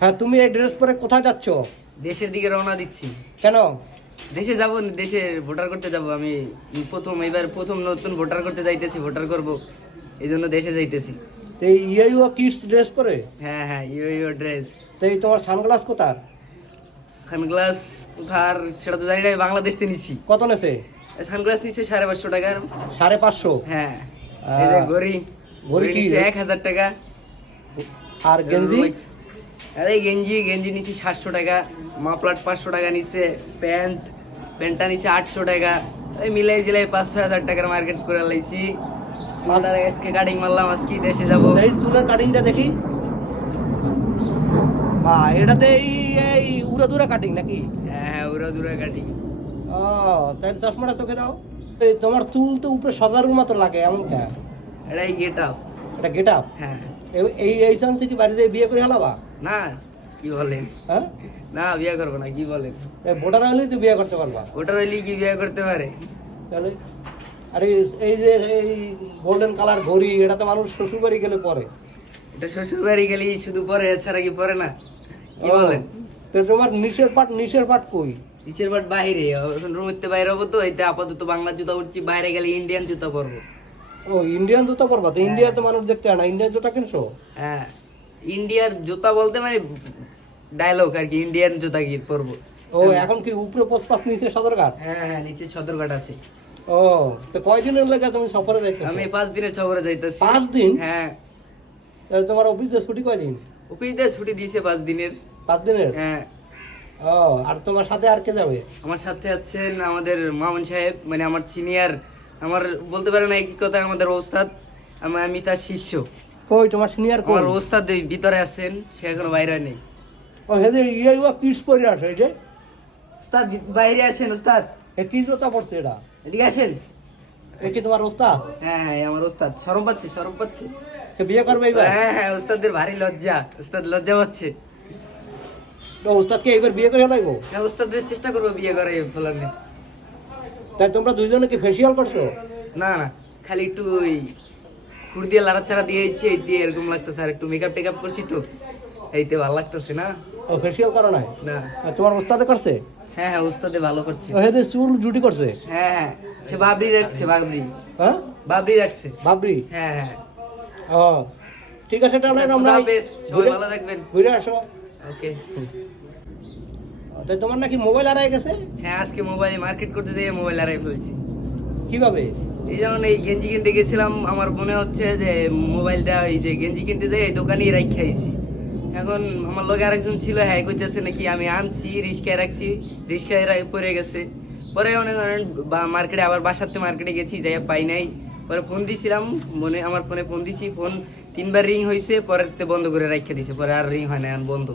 হ্যাঁ, তুমি এই ড্রেস পরে কোথায় যাচ্ছ? দেশের দিকে রওনা দিচ্ছি। কেন? দেশে যাব, দেশে ভোটার করতে যাব। আমি এবার প্রথম নতুন ভোটার করতে যাইতেছি, ভোটার করব, এই জন্য দেশে যাইতেছি। এই ইউ কিডস ড্রেস পরে? হ্যাঁ হ্যাঁ, ইউ ড্রেস। তো এই তোমার সানগ্লাস কোথার? সানগ্লাস কোথার সেটা তো জানি না, আমি বাংলাদেশ থেকে নিচ্ছি। কত নেছে? সানগ্লাস নিচ্ছে 550 টাকা। 550? হ্যাঁ। এই যে ঘড়ি কি? নিচ্ছে 1000 টাকা। আর গেঞ্জি? আরে গেঞ্জি নিচ্ছে 700 টাকা। মাফলার 500 টাকা নিচ্ছে। প্যান্টটা নিচ্ছে 800 টাকা। এই মিলাই জিলাই 5-6 হাজার টাকার মার্কেট করে লাইছি। আজকে কাটিং মারলাম, আজকে দেশে যাব। এই চুলের কাটিংটা দেখি। এটাতে এই উড়াদুরা কাটিং নাকি? হ্যাঁ হ্যাঁ, উড়াদুরা কাটিং। ও, তাই চশমাটা চোখে দাও। এই তোমার চুল তো উপরে সজারুর মতো লাগে, এমন কে? এটাই গেট আপ। এটা গেট আপ? হ্যাঁ। এই চান্সে কি বাড়িতে বিয়ে করে হালাবা? না, কি বলেন? হ্যাঁ, না, বিয়ে করবো না, কি বলেন? ভোটার হলেই তো বিয়ে করতে পারবা। ওটার হইলে কি বিয়ে করতে পারে? তাহলে আরে এই যে এই গোল্ডেন কালার ঘড়ি, এটা তো মানুষ শ্বশুর বাড়ি গেলে পরে। এটা শ্বশুর বাড়ি গেলেই শুধু পরে, এছাড়া কি পরে না? কি বলেন? তো তোমার নিচের পাট কই? নিচের পাট বাইরে, এখন রুমের বাইরে হবো তো, এতে আপাতত বাংলা জুতা উঠছি, বাইরে গেলে ইন্ডিয়ান জুতা পরবো। ও, ইন্ডিয়ান জুতা পরবা? তো ইন্ডিয়ার তো মানুষ দেখতে হয় না, ইন্ডিয়ান জুতা কিনছো? হ্যাঁ, ইন্ডিয়ার জুতা বলতে মানে ডায়লগ আর কি, ইন্ডিয়ান জুতা কি পরবো। ও, এখন কি উপরে পোস্টপাস নিচে সদরঘাট? হ্যাঁ হ্যাঁ, নিচে সদরঘাট আছে। ও, তো কয়দিনের লেগে তুমি সফরে যাইতেছো? আমি 5 দিনের সফরে যাইতেছি। 5 দিন? হ্যাঁ। তাহলে তোমার অফিসে ছুটি কয়দিন? অফিসে ছুটি দিয়েছে 5 দিনের। 5 দিনের? হ্যাঁ। ও, আর তোমার সাথে আর কে যাবে? আমার সাথে আছেন আমাদের মামুন সাহেব, মানে আমার সিনিয়র, আমার বলতে পারে না একই কথা, আমাদের ওস্তাদ। আমি তার শিষ্য। কই তোমার সিনিয়র কই? আমার ওস্তাদ এই ভিতরে আছেন, সে এখনো বাইরে নেই। ও, হেদে ইয়া কিডস পরে আসে এই যে। ওস্তাদ বাইরে আসেন, ওস্তাদ এ কি জুতা পরছে এটা? এদিকে আসেন। এ কি তোমার ওস্তাদ? হ্যাঁ হ্যাঁ, আমার ওস্তাদ শরম পাচ্ছে। এ বিয়ে করবে এবার? হ্যাঁ হ্যাঁ, ওস্তাদের ভারী লজ্জা, ওস্তাদ লজ্জা পাচ্ছে। তো ওস্তাদকে এবার বিয়ে করে হলাইবো? হ্যাঁ, ওস্তাদের চেষ্টা করবো বিয়ে করে ফেলার নেই। তাই তোমরা দুইজনে কি ফেসিয়াল করছো? না না, খালি একটু ওই খুর দিয়ে লাড়াচাড়া দিয়েছি, এই দিয়ে এরকম লাগতেছে। আর একটু মেকআপ টেকআপ করছি তো, এইতে ভালো লাগতেছে না। ও, ফেসিয়াল করো নাই? না। আর তোমার ওস্তাদে করছে? হ্যাঁ হ্যাঁ, ওস্তাদে ভালো করছে। ও, হেদে চুল জুটি করছে? হ্যাঁ হ্যাঁ, সে বাবরি রাখছে, হ্যাঁ, বাবরি রাখছে। বাবরি? হ্যাঁ হ্যাঁ। ও, ঠিক আছে, তাহলে আচ্ছা, আমরা খোদা হাফেজ, সবাই ভালো থাকবেন। ঘুরে আসো। ওকে। তাই তোমার নাকি মোবাইল হারাই গেছে? হ্যাঁ, আজকে মোবাইল মার্কেট করতে যেয়ে মোবাইল হারাই ফেলছি। কিভাবে? এই যেমন এই গেঞ্জি কিনতে গেছিলাম, আমার মনে হচ্ছে যে মোবাইলটা এই যে গেঞ্জি কিনতে যাই এই দোকানেই রাখি আইছি। এখন আমার লগে আরেকজন ছিল, হ্যাঁ কইতেছে নাকি আমি আনছি, রিস্কায় রাখছি, রিস্কায় পড়ে গেছে। পরে অনেক মার্কেটে, আবার বাসাতে মার্কেটে গেছি, যাই পাই নাই। পরে ফোন দিয়েছিলাম, আমার ফোনে ফোন দিছি, ফোন 3বার রিং হয়েছে, পরে বন্ধ করে রাখিয়ে দিছে, পরে আর রিং হয় না, বন্ধ।